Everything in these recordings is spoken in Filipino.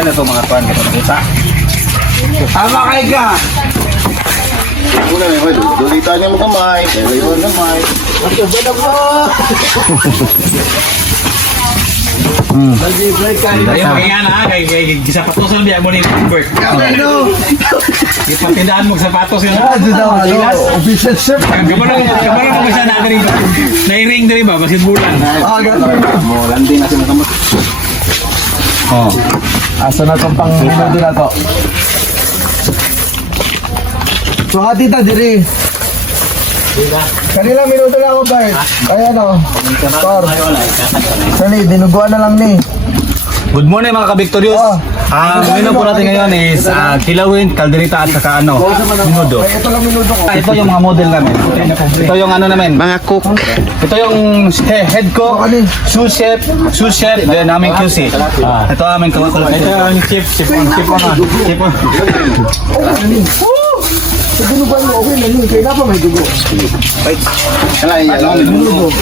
Ito na ito mga tuwan. Ito nakita. Tama kay ka. Una may dulita niya mo kamay. May kamay. Ito ba na po? Ayun, kaya na kay sapatos lang diyan mo ni Bert. Ano? Ipatindaan mo sapatos yun. Ito daw, official chef. Gamano mo sa natin rin. Nairing din ba? Basit bulan. Mo landing na sila kamot. Oh. Asa na tong pang minuto na to? So hati ta diri. Kanila minuto na ako ba? Kaya no. Sir. Sali, dinuguan na lang ni. Good morning mga ka-Victorious. Ang menu po natin ngayon is kilawin, kalderita at saka minudo. Ito lang minuto ko. Ito yung mga model namin. Ito yung ano namin. Mga cook. Ito yung head cook, sous chef, then aming QC. Ito aming kawakulo. Ito yung chef on. Sa dinuguan mo, okay na yun. Kaya pa may dugo. Kala yan lang minuto.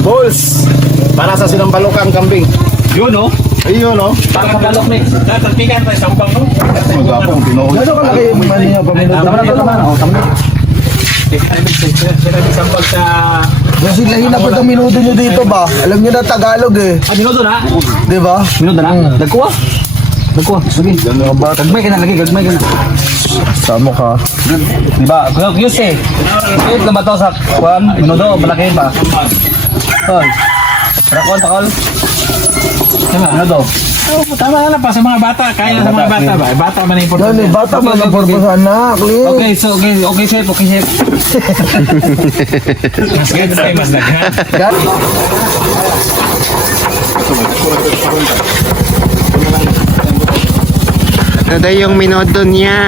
Balls para sa sinampalukan kambing. Yun no? Ayun no. Parang balok ni. Tatagpikan tayo sa upang no? Magapong tinuod. Gano'n kalaki yung mani niya pa minuto? Tama na. Sila isambag sa... Kasi lahina pa itong minuto nyo dito ba? Alam nyo na Tagalog eh. minuto na? Di ba? Minuto na? Dagkuha? Sige. Gagmay ka na lagi, gagmay ka na. Samo ka. Diba? QC. Wait na ba ito sa minuto? Malaki ba? Tol. Rakon, takol. Minuto. Tama na pa sa mga bata. Kaya na sa mga bata ba? Bata man ang importante. Yan eh, bata mo na purpose anak. Okay, chef. Mas good tayo, mas naghan. Ito daw yung minuto niya.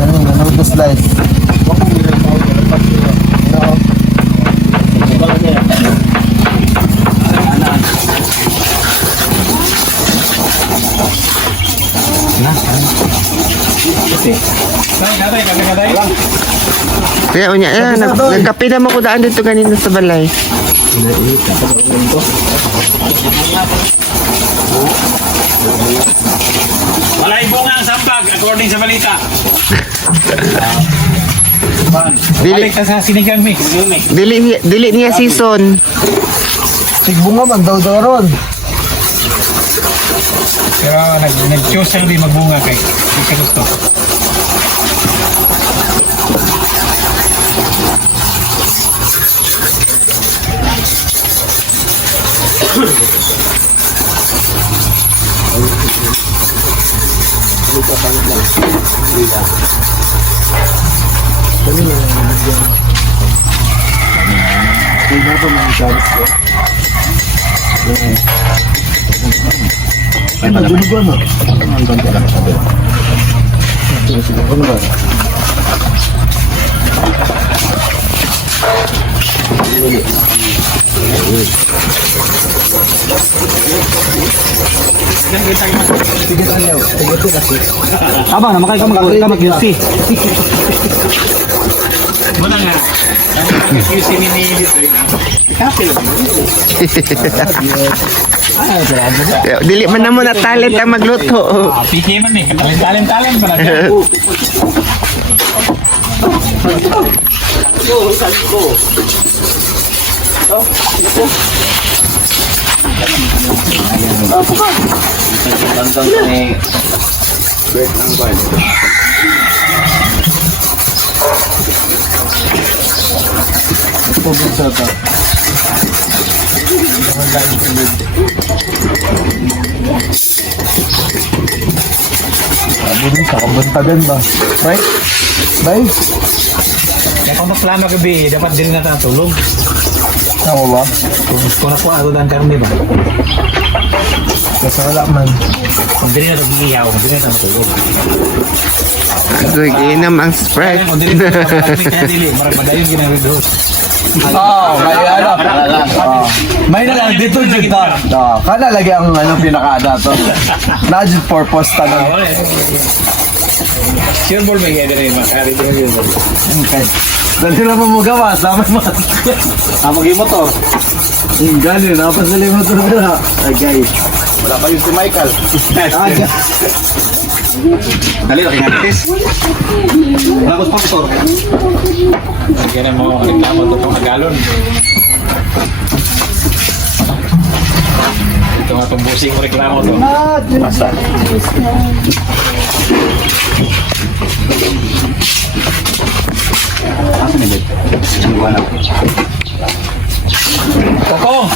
Minuto slice. Kaya unya, nagkape na mo ko daan dito kanina sa balay. Walay bunga ang sambag according sa balita. Balik ka sa sinigang mi. Dili niya season. Sigbunga man daw ron. Pero nag-choose lang din magbunga kay hindi gusto. Dinuguan mo. Aba, namakay ka mag-guilty. Muna nga. QC ni Kapil. Dili man na mo na talent ang magluto. PK man eh. Talent pa na. Sabi sa kabuntagan ba? Right? Bye? Kaya kung maklama gabi, dapat din na natulog. Tama ba? Kung nakuha ito dan karon di ba? Kasi wala man. Kung din na nag-iihaw, kung din na natulog. Agoy, ginam ang Sprite. Kung din na dili, marag madayon ginagawa doon. May ano. May nalang dito dito. Kana lagi ang ano pinakaada to. Najid purpose tanong. Sure ball may gaya rin, makari din yun. Okay. Dali na pa mo gawas, dapat mo. Maging motor. Ganyan, dapat dali mo ito na. Ay guys. Wala pa yung si Michael. Dali, laki nga tis. Wala ko sponsor. Ganyan mo, reklamo ito pang agalon. Ito nga itong busing mo reklamo ito. Basta. Asa ni Bed? Koko!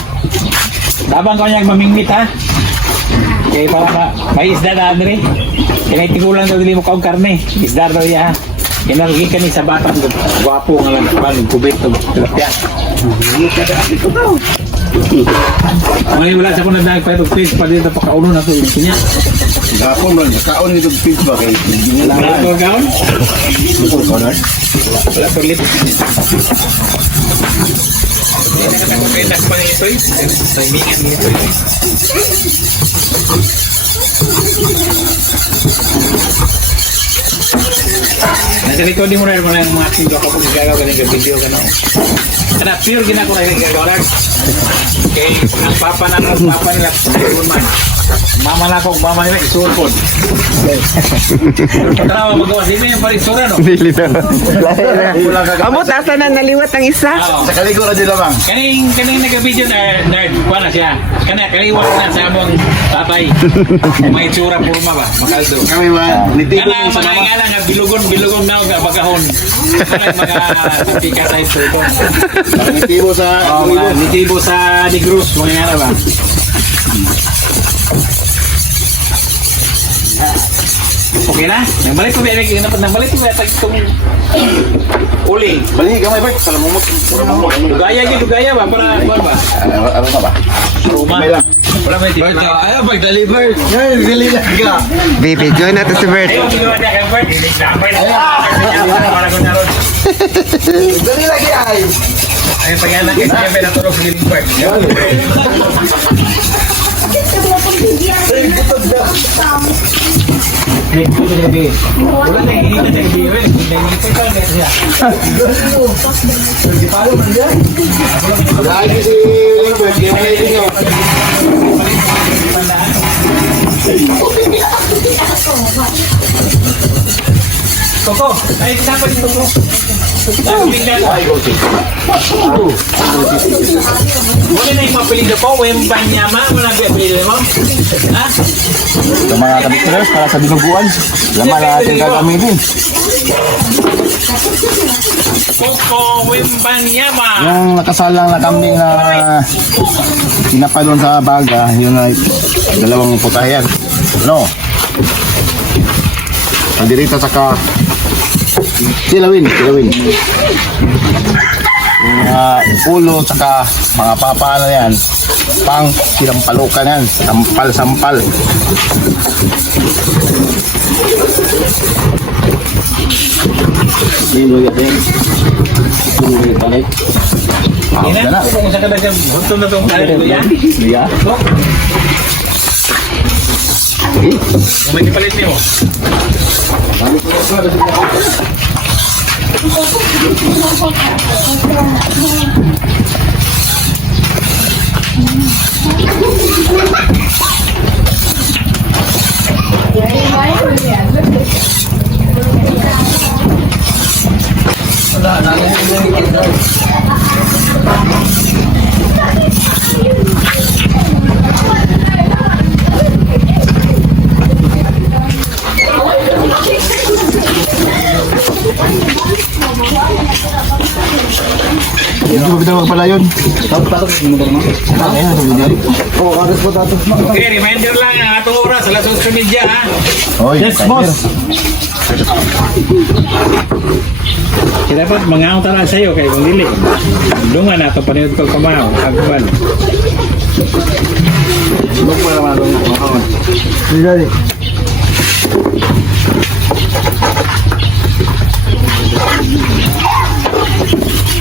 Dabang ka niyang mamingmit ha? Kaya para may isda na rin. Kaya tigulang daw dili mo kaong karne. Isda daw niya ha. Kinargi ka ni sa batang gwapo nga lang pan kubit o tilapia. Ngayon wala sa kung nagdag pa itong fish pa dito pakaulo na ito yung sinya. Gapon man, kaon nito pins ba kay hindi lang. Wala ko gaon? Wala ko lit. Nakakapagkainak pa nito eh. Timingan nito eh. Nasa likod din mo rin mga mga tindo ko kung gagawa ka ng video ka na. Kana pure ginako na yung gagawa. Okay, ang papa nila, man. Mama na ko, mama nila, isurpon. Tara, magawa. Di ba yung parisura, no? Dili na. Amo, tasa na naliwat ang isa. Sa kaligo na din lamang. Kaning nag-video na nerd, kuha na siya. Kaliwat na sa among tatay. May itsura purma ba? Makaldo. Kami ba? Nitibo Kana yung sa mga mama. nga lang, bilugon na o bagahon. Mga tika type po ito. Nitibo sa Mga nitibo sa Negros, mga nga na ba? Okay na? Nagbalik ko ba itong uling? Balik gamay ba? Salamumot. Salamumot. Dugaya ba? Para ba? Ano ka ba? Ruma. Wala ba Bert, ito? ayaw pag-deliver. Ngayon, deliver ka. Video na to si Bert. Ayaw, bigawa niya kay Bert. Damay na. Para ko naroon. Dali lagi ay. Ayaw, pag-anak. Kaya may natulog si Bert. Wala na, hindi na nag-iwi. Hindi pa siya. Lagi si Robert, gamay din yun. Koko, ay dapat dito ko. Ay, okay. Wala na yung mapiling na po, yung banyama, wala na pinili mo. Ha? Ito mga kabitros para sa binuguan. Laman na natin gagamitin. Koko, yung banyama. Yung nakasalang na kambing na pinapalon sa baga, yun ay dalawang putahe yan. Ano? Pandirita saka silawin. Yung ulo saka mga papa na yan, pang sinampalukan yan, sampal. Ina, kung sa kada siya, bunto na itong kalit ko yan. Yeah. Kung may palit niyo. Hindi ko bitaw pala yun. Okay, reminder lang ang atong oras, alas 8:30 ha. Oy, yes, boss. Kaya dapat mga utara sa iyo kay kung dili. Dungan na ito paniod ko kamaw, agban.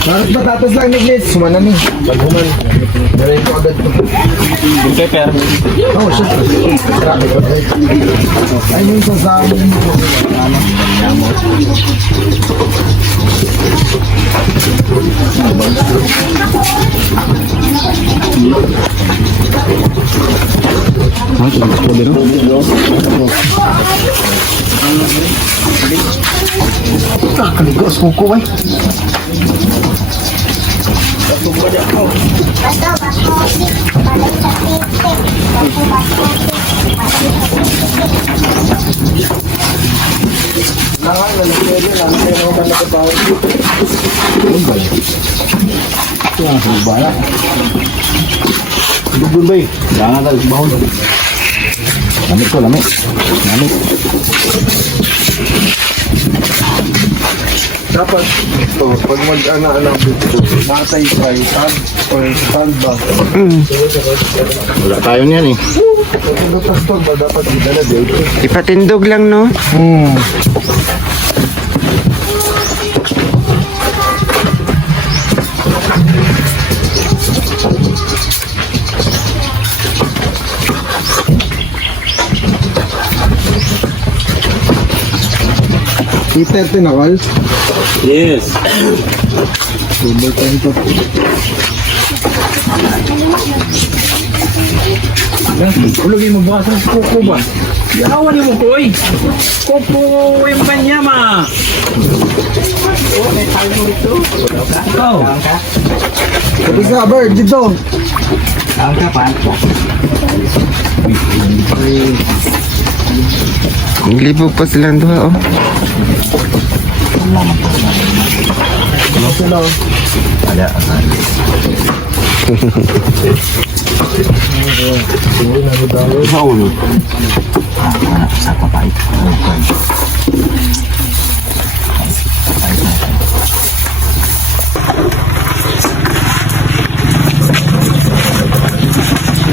Bakit batatas lang nag-mix? Sumana ni. Pag-human. Meron ko agad to. Yung pepper. Oo, syempre. Ay, yung sasama mo. Kaligas kuko ay. Dugdun bay. Jangan tayo bahon. Lamig ko, lamig. Lamig. Dapat ito, pag mag-ana-ana dito, natay fry, tag, or tag ba? Wala tayo niyan eh. Pag lutas to ba, dapat idala dito. Ipatindog lang, no? Heater tinakal. Yes. Tubal tayo to. Ulugin mo bukas ng kuko ba? Yawan mo ko eh. Kuko yung kanya ma. Oh. Kapag ka, Bird, dito. Libog pa silang duha, oh. Sa ulo.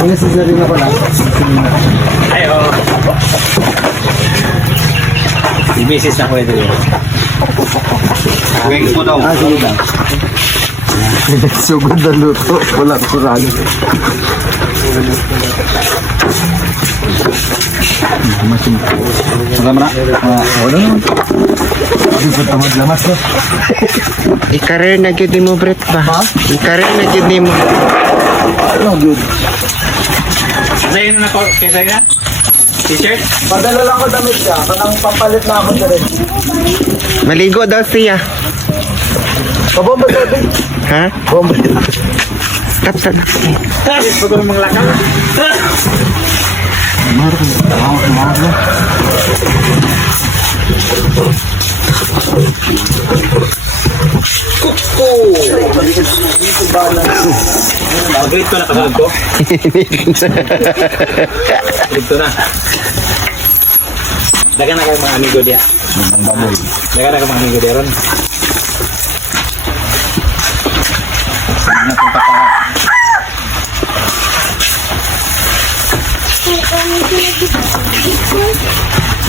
Ano sa sarili na pala? Ayo. Ibisis na ko ito yun. Wait mo daw. Sige lang. Sugod na luto. Wala kurang. Magama na. Wala naman. Ano sa tamad lamas to? Ikarir na gyud nimo, Brett ba? Ikarir na gyud nimo. Ano, good. Sa'yo na ako. Kaya sa'yo na? T-shirt? Padala lang ko damit ka. Kanang papalit na ako na rin. Maligo daw siya. Pabomba sabi. Ha? Bomba. Tapos na. Pag ko mga lakang. Dito na kasunod ko. Dito na. Dagan na kayo mga amigo dia. Dagan na kayo mga amigo dia ron.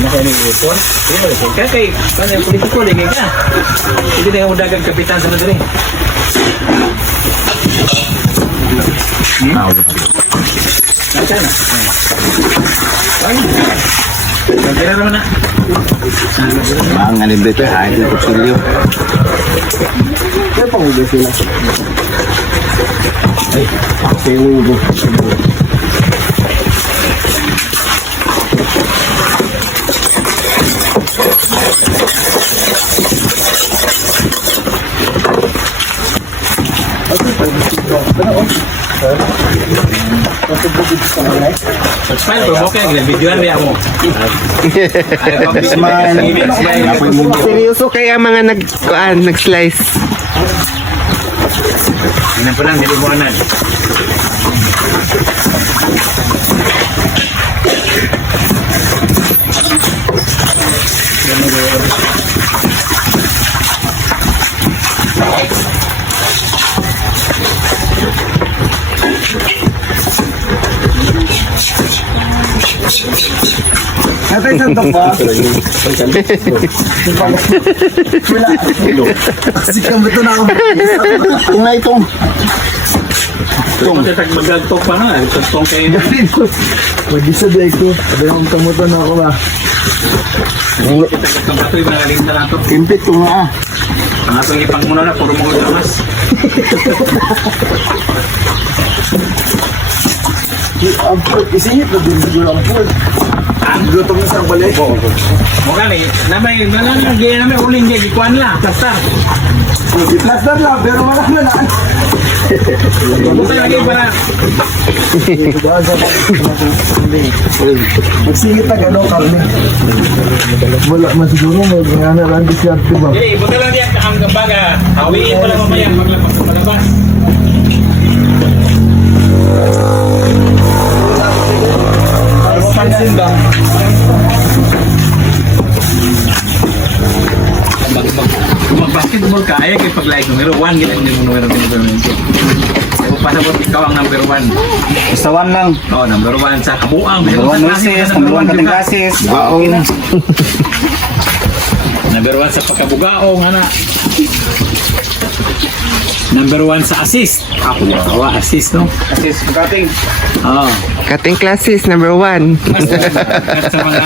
Nasa ini ipon? Ini mo ipon ka kay kanya politiko lagi ka. Hindi na mo dagang kapitan sa madre. Nasa na? Ay. Nagkira naman na. Mga libre ito, ay ito kutsilyo. Kaya pang ulo sila. Ay, kaya ulo. Smile bro, okay ang videoan niya mo. Seryoso kaya mga nag-slice. Inan pa lang, dili mo anan. Nakay santok ba? Wala. Kasi kamito na ako. Kung na itong. Magagtok pa na. Tugtong kayo na. Mag-isa day ko. Sabi akong kamuto na ako ba? Itagtong pa ito yung nagaling na nato. Impit ko nga. Ang atong ipang muna na. Puro mga damas. Isingit na din siguro ang pool. Gutom na sa balik. Mukha na eh. Namay, nalang gaya namin uling gaya. Ikuan lang. Plastar. Plaster lang, pero wala na na. Buta lagi para. Magsingit na gano'n, Carmen. Wala man siguro, may gana lang disyarte ba? Eh, buta lang yan. Ang baga. Hawiin pa lang mamaya. Maglabas. Pansin ba? Mag-basketball ka, ayaw kayo pag-like numero 1, gila yung numero 20. Pasabot ikaw ang number 1. Basta one lang. Oo, number 1 sa kabuang. Number one nurses, number one katanggasis, baong. Number 1 sa pagkabugaong, ana. Number 1 sa assist. Ako na, assist, no? Assist, cutting. Oo. Cutting classes, number 1. At sa mga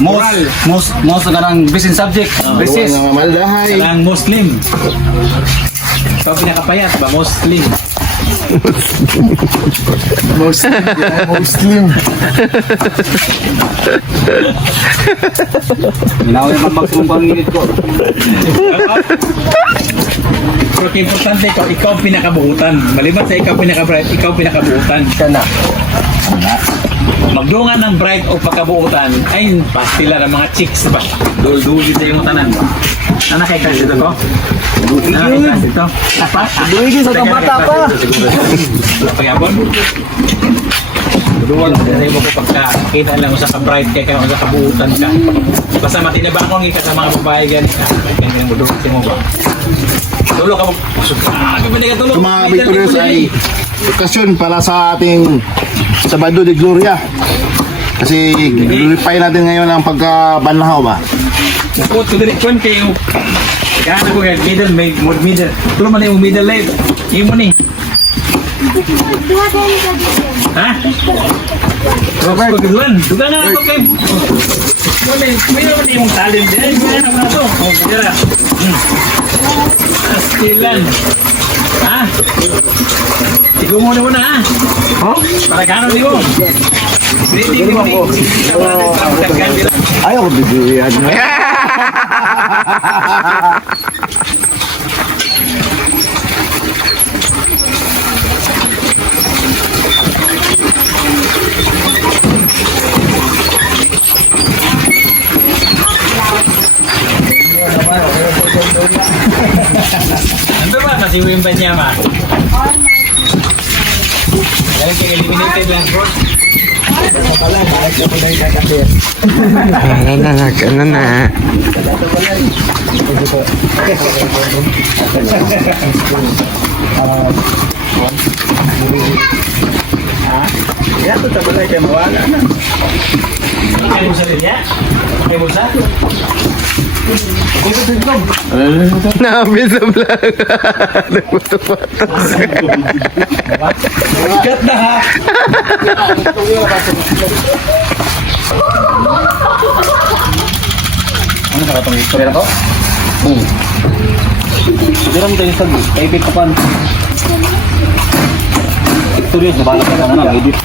moral. Most na ng business subject. Business. Mga maldahay. Sa lang Muslim. Ikaw pinakapayat ba? Muslim. Muslim. Minaw yung magbagong pangilid ko. Pero importante ikaw ang pinakabuutan. Maliban sa ikaw pinaka-bright, ikaw pinakabuutan. Kana. Magdungan ng bright o pagkabuutan ay pastila ng mga chicks ba? Dul-duli sa iyong tanan. Ano kay kasi ito ko? Ano kay kasi ito? Duwigi sa bata pa. Pagabon? Duwag na rin mo ko pagkakita lang sa ka-bright kaya kaya sa kabuutan ka. Basta matinaba akong ika sa mga babae ganit na. Kaya mo doon mo ba? Tulo ka mo. Sa mga victorious ay okasyon para sa ating Sabado de Gloria. Kasi glorify natin ngayon ang pagkabanlahaw ba? Bukod ko din ikon kayo. Kaya ko yung middle. Tulo man yung middle life. Yung mo ni. Ha? Robert, pagkaduan. Duga na ako kayo. May naman yung talent din. Ay, may naman na ito. Dira. Astilan. Ha? Tigo muna ha? Oh? Para kano di mo? Hindi. Ayaw ko bibigyan. Ano ba? Masiwin ba niya ma? Yan kayo eliminated lang bro. Ano na. Ya, tu tak boleh dia bawa kan. Kamu saja. Kamu satu. Nabi sa vlog. Nagputo-puto. Cut na ha. Ano sa katong istorya ko? Siguro mo tayo sa kaipit ko pan. Istorya sa balak ka na edit.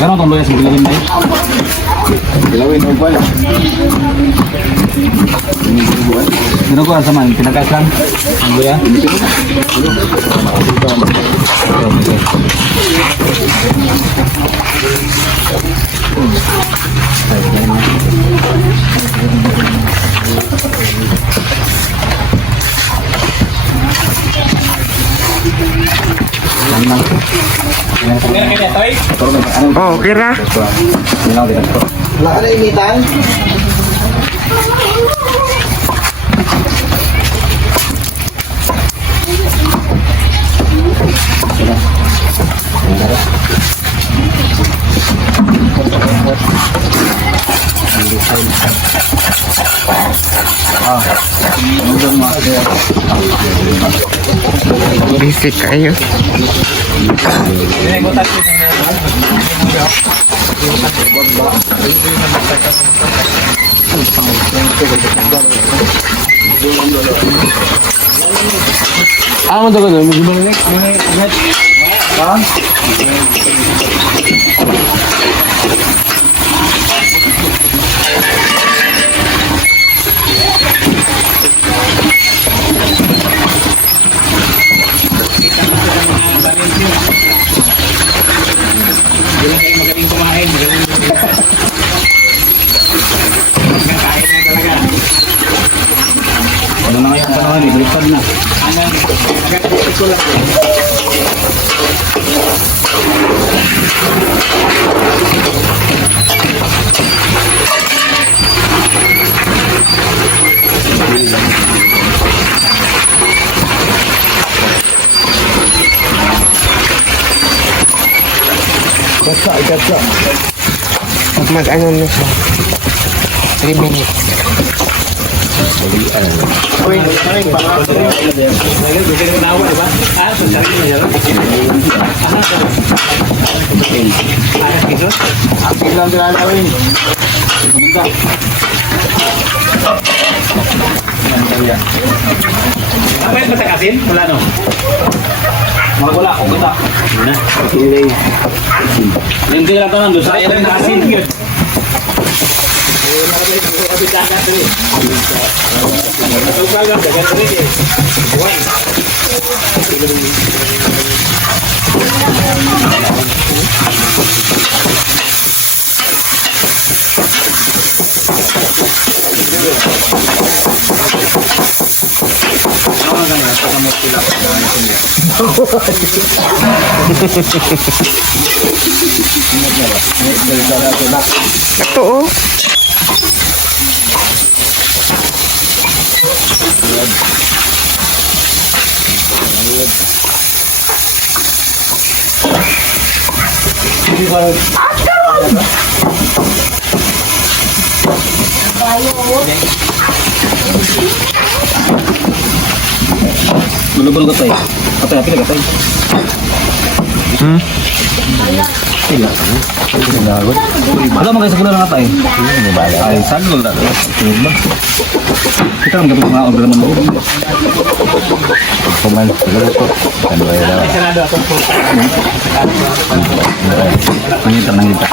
Sekarang tombol yang sebelum ini. Dilawin o ba? Ano ko sa man pinagkaslan? Ang buya. Oh, kira. Wala ka na imitan? Busy kayo. Ah, mo doon. Mo gimana nih? Ha? Ano na ngayon panahon eh, baliktad na. Mag-ano na siya. 3 minutes. Apa yang kita kasih? Wala no? Wala, kung kita. Yung kailan ito nandun sa ayan ng asin. Ito oh. Bulubul ko tayo. Patay, pila ka tayo. Wala mo kayo sa gula lang tayo. Ay, saan mo lang? Kita lang dapat mga order naman ako. Kuman, siguro po. Ano ba yun? Mangitar ng kita.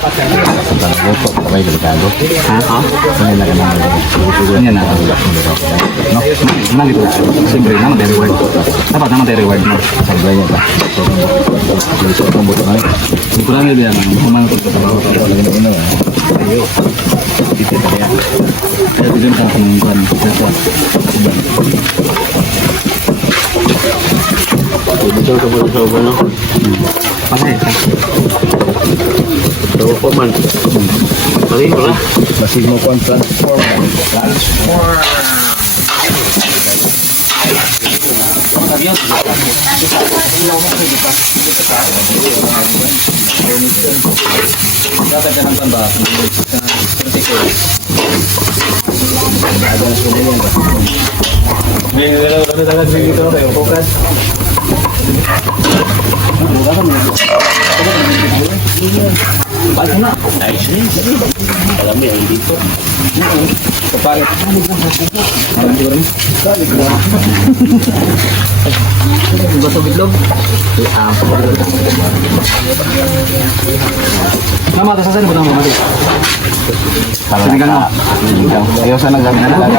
Ano po? Kamay delikado. Ha? Ano na ka naman? Yan na. No? Naman dito. Siyempre, naman tayo reward. Dapat naman tayo reward mo. Sablay niya ba? Gusto ko buto na. Hindi ko lang nila yan. Kumain ko sa trabaho. Lagi na ino. Ayo. Dito pa yan. Kaya bigyan ka ng kuhan. Dito ka buto sa ubo, no? Pasay. Ito po man. Mali ko na. Masig mo po ang transform. Dapat ka ng tanda. Nama atas sana betul betul. Sinigang no. Ayaw sa naggamit na lang.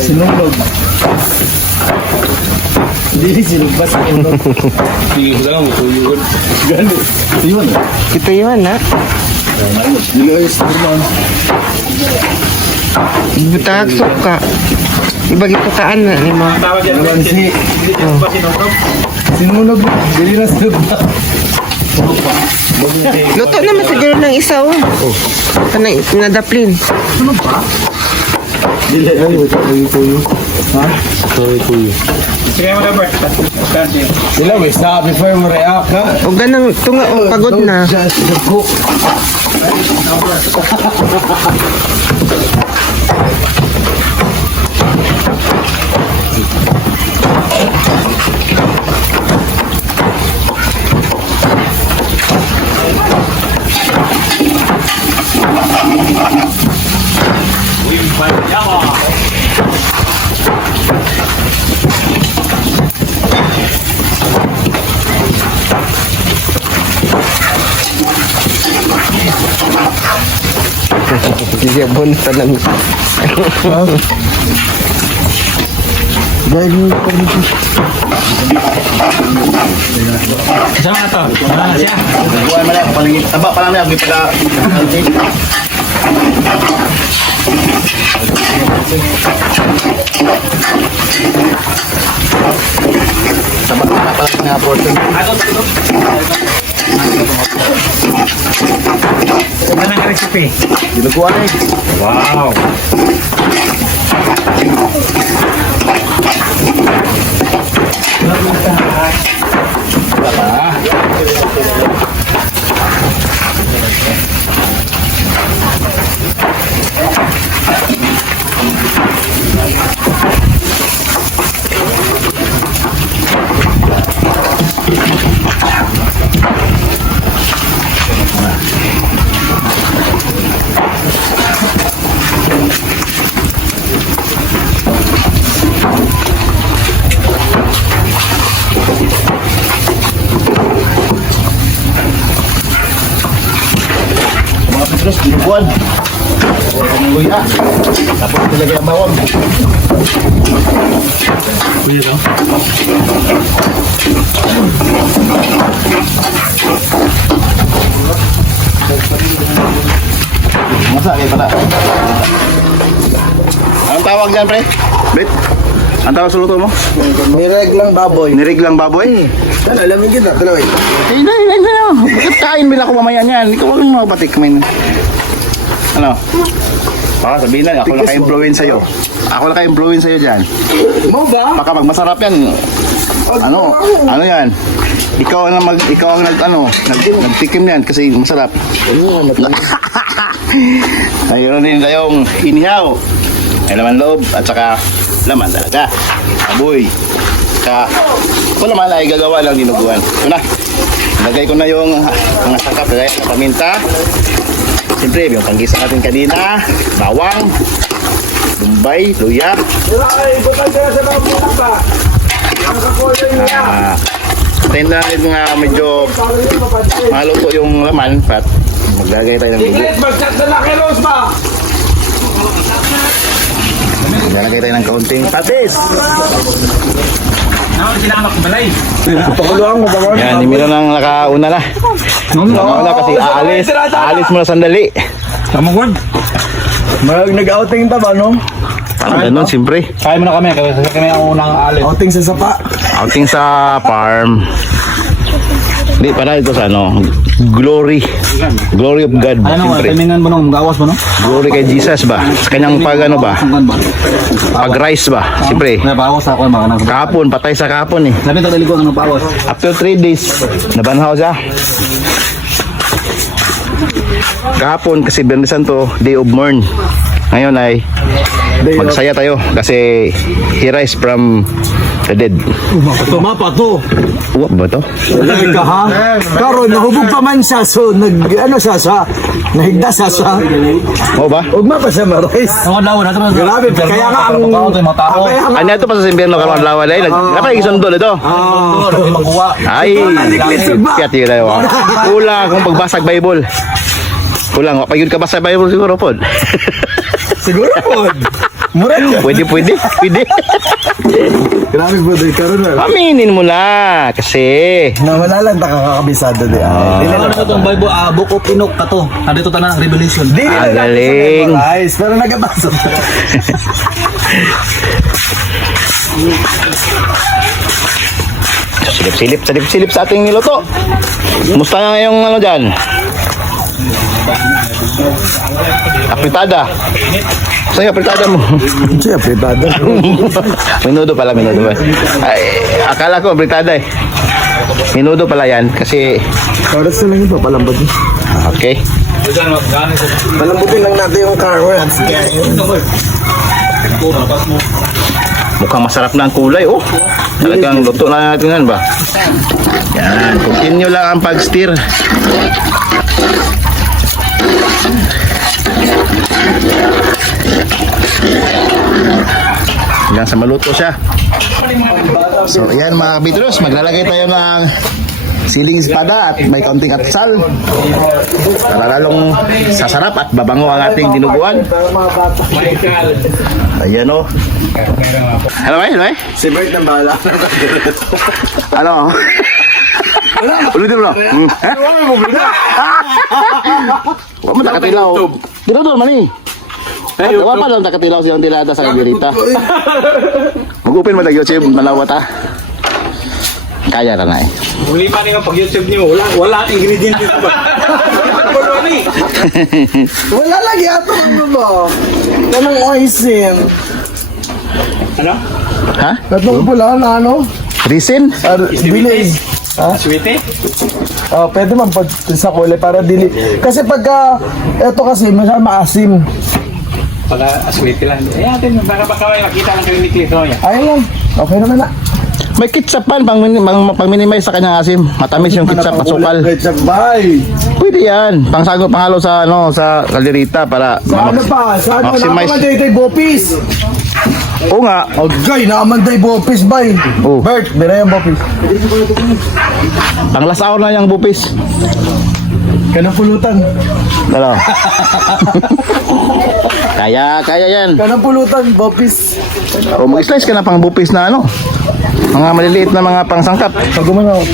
Sinulog. Hindi sinulog ba sa inulog? Sige ko lang, utuyun. Gano? Yun. Ito yun, ha? Nilayos naman. Butag suka. Ibagi ko kaan na ni mo. Naman si... Sinulog. Dili na sinulog. Luto naman siguro ng isa, oh. Kanang nadaplin. Dili. Ay, tuyo. Ha? Tuyo. Sige mo na, Bert. Sila, we stop before mo react, ha? O ganang tunga, oh, pagod na. Just the cook. Sige, bonta lang. Saan nga to? Siya. Buwan mo na, palingit. Taba pa lang na, may pala. Taba pa lang na portion. Ano ang recipe? Dinuguan eh. Wow. Mga petros, dinuguan. Ang luya. Tapos nilagay ang bawang. Kuya no? Masa kayo pala. Anong tawag dyan, pre? Brit? Ang tawag sa luto mo? Nireg lang baboy. Niriglang baboy? Ano, alam mo yun na, dalawa. Bakit kain bila ko mamaya niyan? Ikaw ang mga patikmin. Ano? Baka sabihin na, ako naka-influence sa'yo. Ako naka-influence sa'yo dyan. Mo ba? Baka pag masarap yan, ano yan? Ikaw ang nagtikim yan kasi masarap. Mayroon din tayong inihaw. May laman loob at saka laman talaga. Aboy. Saka wala man ay gagawa lang dinuguan. Ito na. Lagay ko na yung mga sakap, kagaya ng paminta. Siyempre, yung panggisa natin kanina, bawang, lumbay, luya. Tayin na natin nga medyo maluto yung laman at maglagay tayo ng dugo. Maglagay tayo ng kaunting patis. Ano sila anak balay? Yan, hindi mo nang nakauna na. Nakauna kasi aalis mo na sandali. Tama ko. Nag-outing ta ba, no? Parang ganun, siyempre. Kaya mo na kami. Kasi kami ang unang alis. Outing sa sapa. Outing sa farm. Hindi, para ito sa ano, glory. Glory of God. Ano mo, Siyempre. timingan mo nung gawas mo no? Glory kay Jesus ba? Sa kanyang pag ano ba? Pag-rise ba? Siyempre. Nabawas ako mga nang. Kahapon, patay sa kahapon eh. Sabi to daligo ang nabawas. After 3 days, nabanhaw siya. Kahapon kasi Biyernes Santo, day of mourn. Ngayon ay magsaya tayo kasi he rise from the dead. Tumapa to. Uwap ba to? Lagi ka ha? Karon nahubog pa man siya so ano siya sa nahigda siya sa Oo ba? ugma pa siya marais. Ang lawan nato. Grabe, kaya nga ang mga tao. kaya nga Ano ito pa sa simbyerno karon lawal ay napakisundol ito. Magkuha. Ay, kaya tira yo. Kulang kung pagbasag Bible. Kulang, pag yun ka basa Bible siguro po. siguro po. Mura ka. Pwede. Grabe po dai karon na. Aminin mo na kasi. Nawala lang nakakabisado di ay. Dili na itong Bible, Book of Enoch ka to. Nandito tanang Revelation. Dili na galing. Guys, pero nagabasa. Silip sa ating niluto. Musta nga yung ano dyan? Apritada. Saan yung apritada mo? Siya pitado. Minudo pala. Ay, akala ko apritada eh. Minudo pala yan kasi Oras na lang ito palambot. okay. Palambutin lang natin yung carrots. Mukhang masarap na ang kulay oh. Talagang luto na natin yan ba? Yan, continue lang ang pag-stir. Hanggang sa maluto siya. So ayan mga kabitros, maglalagay tayo ng siling espada at may kaunting atsal para lalong sasarap at babango ang ating dinuguan. Ayan o. Ano ba? Si Bert na bahala. Ano? Ulitin mo na. Huwag mo nakatilaw. Dinudol man eh. Huwag pa lang nakatilaw siyang dilata sa kagirita. Mag-open mo na YouTube, malawat ha. Kaya na eh. Muli pa nga pag YouTube niyo, wala ingredients dito ba? Wala lagi ato ano ba? Kanang oisin. Ano? Ha? Katong pula na ano? Reason? Bilis. Ha? Sweetie? Oh, pwede man pag sa kulay para dili. Kasi pagka eto kasi masyadong maasim. Pag sweetie lang. Eh atin, baka makita lang kayo ni Cliff. Ayun lang. Okay naman na. May ketchup pan pang-minimize sa kanyang asim. Matamis yung ketchup at sukal. Ketchup bay. Pwede yan. Panghalo sa ano sa kalderita para Sa ano pa? Sa ano? maximize. Nakaman day bopis. Oo nga. Okay, nakaman day bopis bay. Oh. Bert, bira yung bopis. Panglasaw na yung bupis. Kanang pulutan. Ano? Kaya yan. Kanang pulutan, bopis. O mag-slice ka na pang bupis na ano. Mga maliliit na mga pangsangkap. Pag gumana ako.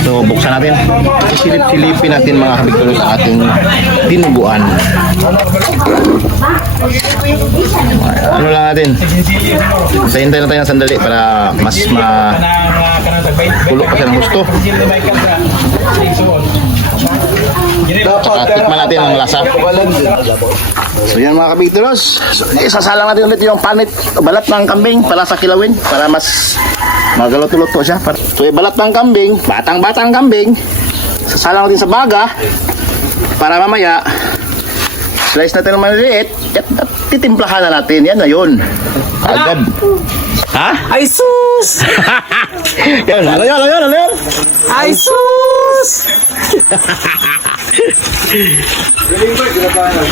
So buksan natin. Silip-silipin natin mga kabigtuloy sa ating dinuguan. Ano lang natin. Hintay na tayo ng sandali para mas kulok pa siya ng gusto. Tsaka tikman natin ang lasa. So yan mga kabigtulos. So, isasalang natin ulit yung panit, balat ng kambing para sa kilawin. Para mas magaluto-luto siya. So balat ng kambing, batang-batang kambing. Sasalang natin sa baga. Para mamaya slice natin ng maliliit at titimplahan na natin. Yan na yun. Agad. Ha? Ay sus! Yan, ano yun? Ay sus!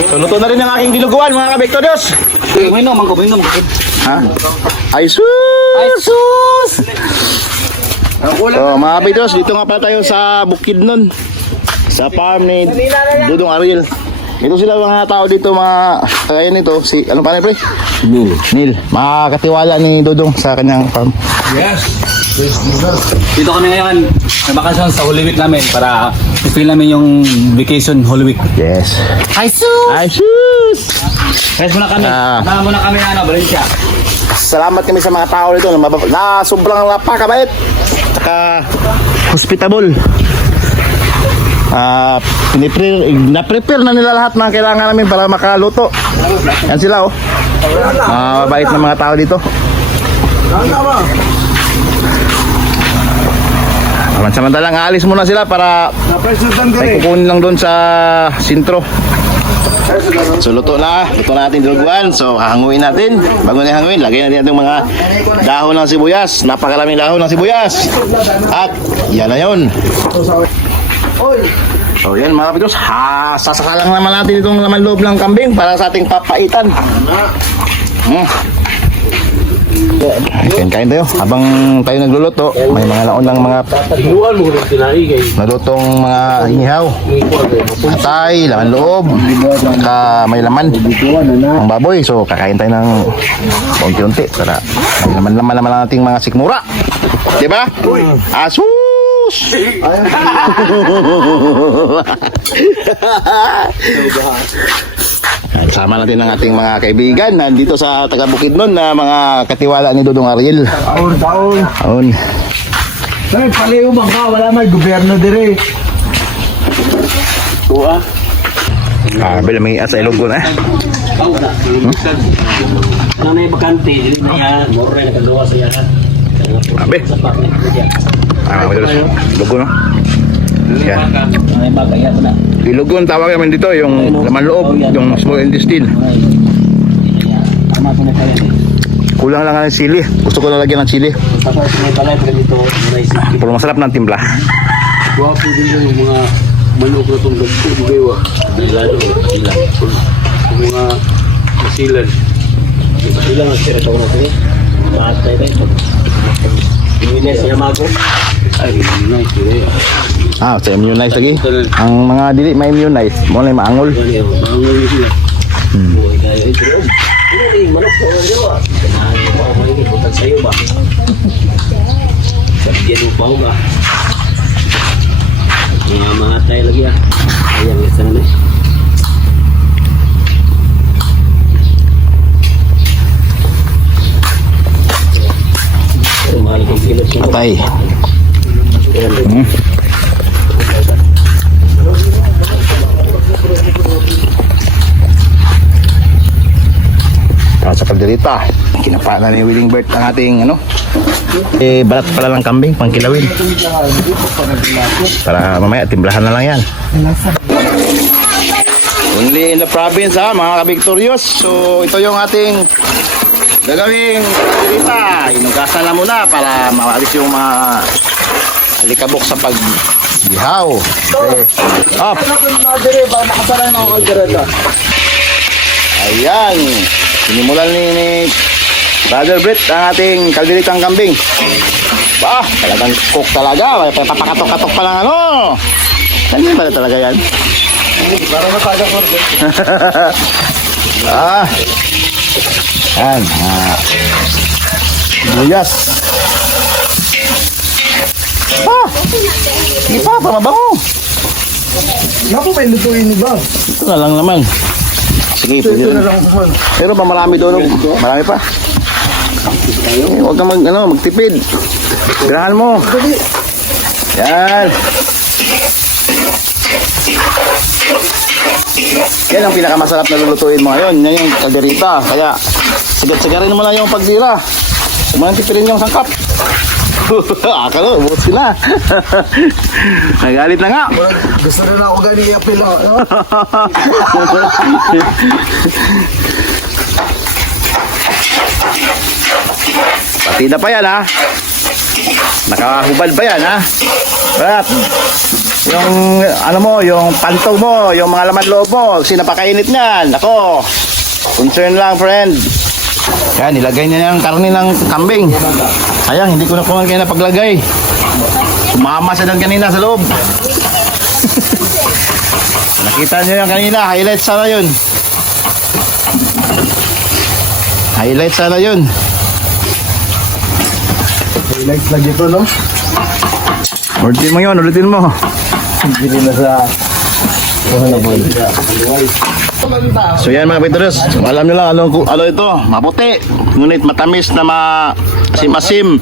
So, luto na rin ang aking dinuguan mga kabektodos. Minom. Ha? Ay sus! So mga kabektodos, dito nga pala tayo sa Bukidnon. Sa farm ni Dudong Ariel. Ito sila mga tao dito, mga kaya nito, si, anong panay pre? Neil. Makakatiwala ni Dudong sa kanyang farm. Yes. Dito kami ngayon, may bakasyon sa Holy Week namin para i-feel namin yung vacation Holy Week. Yes. Ay sus! Ay sus! Rest muna kami. Sama muna kami na Valencia. Salamat kami sa mga tao dito na sobrang napakabait. Tsaka hospitable. Na-prepare na nila lahat ng kailangan namin para makaluto. Yan sila oh. Mabait na mga tao dito. Samantalang aalis muna sila para may kukunin lang doon sa sintro. So luto natin dinuguan. So hahanguin natin. Bago na hanguin, lagyan natin itong mga dahon ng sibuyas. Napakaraming dahon ng sibuyas. At yan na yun. So yan mga kapitros, sasakalang naman natin itong laman loob ng kambing para sa ating papaitan. Kain tayo. Habang tayo nagluluto, may mga naunang mga nalutong mga inihaw, atay, laman loob, saka may laman ng baboy. So kakain tayo ng unti-unti para may laman-laman naman nating mga sikmura. Diba? Asus! Sama natin ang ating mga kaibigan nandito sa taga Bukidnon na mga katiwala ni Dodong Ariel. Taon. Ay, paliw bang ka? Wala may gobyerno dire. Tuwa. Bila may asa ilog ko na. Ano na yung bakante, hindi na yan. Moro na nakagawa sa yan. Abe. Ilog ko no? Yan. May bagay yan na. Ilugon tawag naman dito, yung laman loob, yung small intestine. Tama po na tayo. Kulang lang ng sili. Gusto ko lalagyan ng sili. Tapos may balay pa dito. Pero masarap ng timpla. Guwapo din yung mga manok na itong gagpo. Bugewa. Dilado. Yung mga masilan. Yung masilan ang sira ito ko natin eh. Mahatay tayo. Yung siya mago. Ay, nice. Sa immunize lagi. Ang mga dili may immunize, mo na maangol. Maangol sila. Buhay kayo ito. Ano yung manok sa mga diwa? Kanahan mo ako ngayon. Butag sa'yo ba? Sabigyan mo pa ako ba? Mga tayo lagi ah. Ayang isa na eh. Mahal kong kilot. Atay. Sa kalderita, kinapa na ni Willing Bird ang ating balat pala ng kambing, pangkilawin. Para mamaya timplahan na lang yan. Only in the province mga ka-victorious. So ito yung ating gagawing kalderita. Inugasan na muna para mawalis yung mga alikabok sa pag-ihaw. Up! Ayan. Sinimulan ni Brother Brett ang ating kalderitang kambing. Talagang cook talaga. Papakatok-katok pa lang Kanina ba talaga yan? Para mataga ko. Yan. Buyas. Hindi pa mabango. Naku, may lutuin ba? Ito na lang naman. Sige, Ito na lang po. pero pa marami doon. Marami pa. Huwag kang magtipid. Tirahan mo. Yan. Yan ang pinakamasarap na lulutuin mo ngayon. Yan yung kalderita. Kaya sagat-sagarin mo na yung pagdira. Huwag mo nang tipirin yung sangkap. Akala, buti na. Nagalit na nga. Gusto rin ako gani apil. Partida pa yan nakahubad pa yan At yung yung pantog mo, yung mga laman loob mo, sinapakainit niyan. Ako, concern lang friend. Yan, nilagay niya yung karne ng kambing. Sayang, hindi ko na kung kaya napaglagay. Sumama siya doon kanina sa loob. Nakita niyo yan kanina, highlight sana yun. Highlight sana yun. Highlight lagi ito, no? Ulitin mo yun, ulitin mo. Hindi na sa... So yan mga Petros, alam nyo lang ano ito, maputi, ngunit matamis na maasim-asim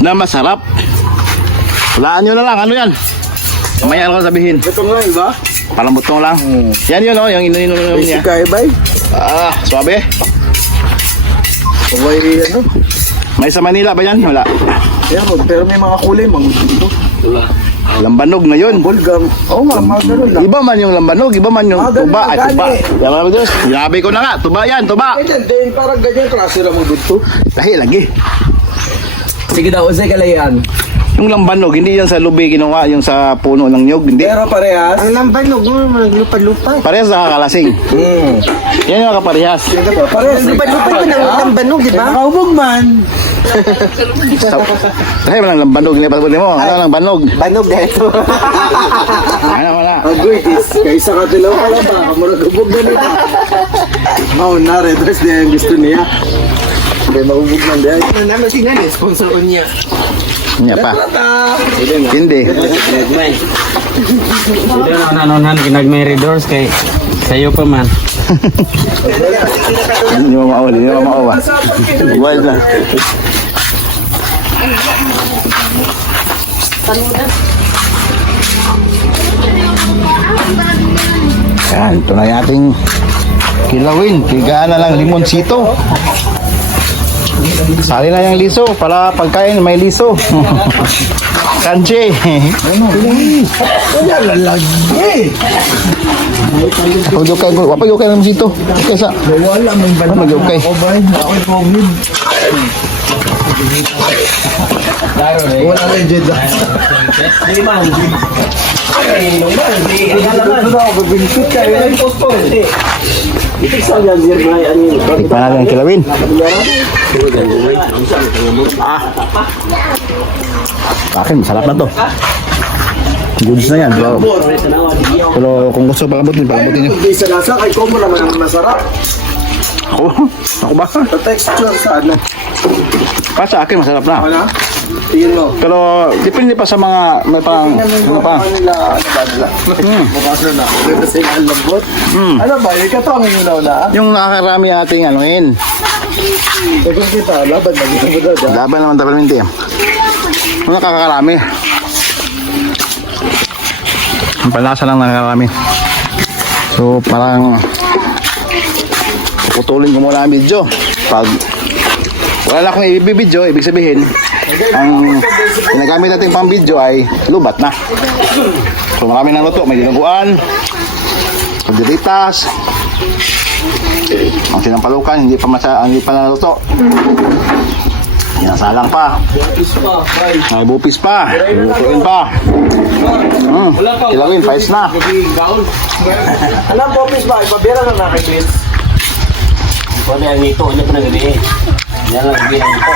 na masarap. Hulaan nyo na lang, ano yan? Mamaya ano sabihin. Ito nga, iba? Palambutong lang. Yan yun, yung ininom niya. Kaya ba? Ah, swabe. Sabay, ano? May sa Manila ba yan? Wala. Yan, pero may mga kulay, mga dito. Lambanog na yun. Bulgam. Oo nga, mga ganun lang. Iba man yung lambanog, iba man yung ganun tuba. Ay, lang, tuba. gani. Yan mga Diyos. Sinabi ko na nga, tuba yan, tuba. Ganyan din, parang ganyan klase lang mo dito. Lahi lagi. Sige daw, usay kalayan. Yung lambanog, hindi yan sa lubi ginawa, yung sa puno ng nyog, hindi. Pero parehas. Ang lambanog mo, maglupad-lupad. Parehas sa kakalasing. Yan yung kaparehas. Parehas. Lupad-lupad mo ng lambanog, di ba? Nakahubog man. Dahil walang lambanog, hindi pa mo. Ano lang banog? Banog dito. Ano wala. Agoy, kaysa ka tilaw ka lang ba? Kamurag hubog na nito. Na, red dress niya yung gusto niya. Hindi mahubog man dahil. Ano naman tingnan, sponsor ko niya. Hindi pa. Hindi. Hindi na nanon ginag-Mary Doors kay sayo pa man. Hindi mo mauwa, hindi mo mauwa. Wild na. Yan, ito na yung ating kilawin. Higaan na lang limonsito. Sali na yung liso para pagkain may liso. Kanche. Kaya lalagi. Pag-okay ko, wapag-okay ng limonsito. Kesa, Wala man ba? mag-okay. Ako ba? Ako'y COVID. Wala lang dyan. Hindi man. Tikman natin ang kilawin. Akin, masarap na to. Goods na yan. Pero kung gusto palambutin, palambutin nyo. Hindi sa lasa, kay Komo naman ang masarap. Ako? Ako ba? Sa texture sa ano. Pa sa akin, masarap na. Ano? Tingin mo. Pero depende pa sa mga, may pang, ano pa. Nila, ano ba nila? Bukasa na. Kasi ang lambot. Ano ba? Ikaw to ang inunaw na. Yung nakakarami ating anuhin. Dagang kita, laban na gina mo daw. Laban naman tapalmente. Yung nakakarami. Ang palasa lang nakakarami. So parang puputulin ko muna ang video. Pag wala na akong i-video, ibig sabihin ang ginagamit natin pang video ay lubat na. So marami ng luto, may dinuguan, pagdiritas, ang sinampalukan, hindi pa naluto. Sinasalang pa. May bupis pa. Lutuin pa. Kilawin, pais na. Alam po, Pis ba? Ipabira na nakikit.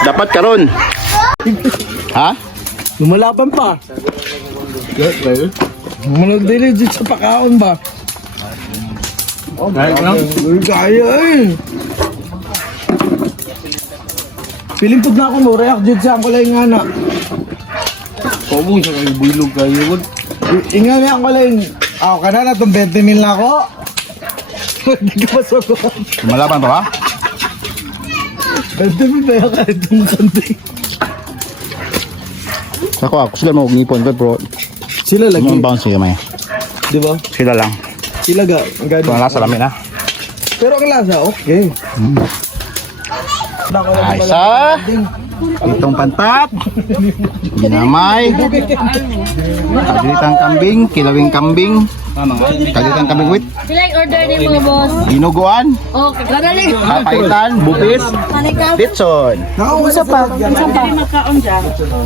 Dapat karon. Ha? Lumalaban pa. Manag-diligit sa pakaon ba? Uy, kaya eh. Piling pud na ako no, react dyan siya ang kulay nga na. Pabong siya kayo, bulog kayo. Inga niya ang kulay. Ako ka na, itong 20 mil na ako. Hindi ka masagot. Lumalaban to ha? 20 mil na ka itong kanti. Ako sila mo ngipon bro. Sila lagi, Yung bounce niya may. di ba? Sila lang. Sila ga, ang Ito ang gano'n. lasa namin ha. Pero ang lasa, okay. Ay sa itong pantat. Ginamay. Kaditang kambing, kilawing kambing. Kaditang kambing with Sila yung order ni mo, boss. dinuguan, Oh, kadali. papaitan, bupis, ditson. Nakausap pa. Makaon dyan.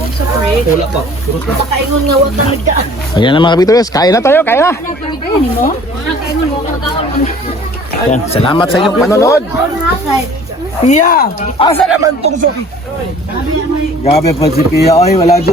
So, great. Wala pa. Pakaingon nga, wag kang nagdaan. Ayan na mga kapitulos, kain na tayo, kain na. Ano, pagdayan ni mo? Kaingon mo, kakaon. Ayan, salamat sa inyong panonood. Pia! Asa naman tong so... Grabe pa si Pia. Ay, wala dyan.